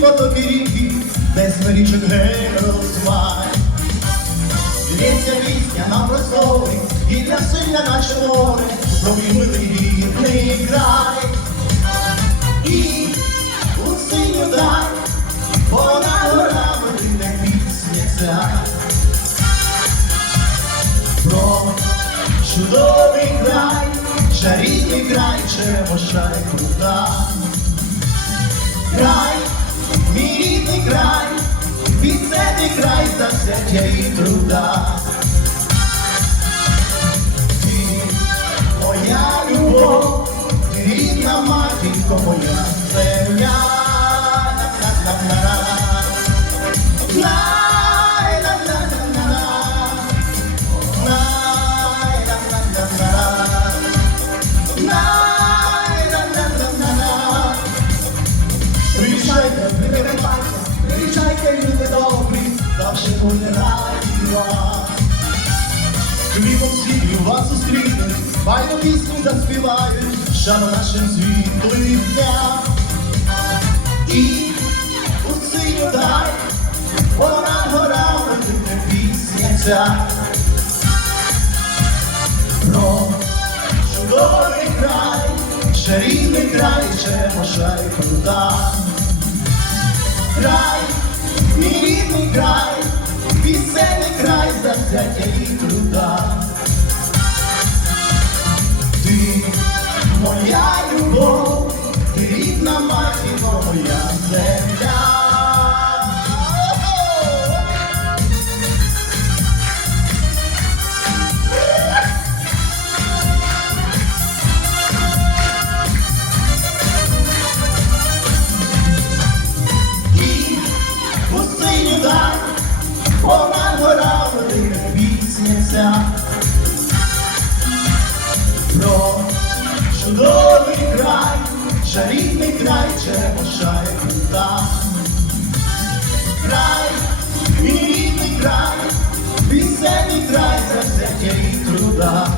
потоки ріки, де смирічок гей розмай. Лється пісня на просторі, і для сильня наше море, про милий рідний край. І у синю даль, понад горами лине пісня ця. Про чудовий край, чарівний край, черемоша й круда. Край, мій рідний край, пісенний край за серця і труда. Ти моя любов, рідна матінко моя земля. Буде раді вас. Хлібом вас зустрінуть, файну пісню заспівають, шану нашим світлим дням. І у синю дай, понад горами лине пісня ця. Про чудовий край, чарівний край, черемоша й пруда. Край, мій рідний край, пісенний край, завзяття і труда. Ти моя любов, ти рідна матінко, моя земля. І у синю даль, гора ця. Про чудовий край, чарівний край, черемоша й крута. Край, мій рідний край, пісенний край, за і труда.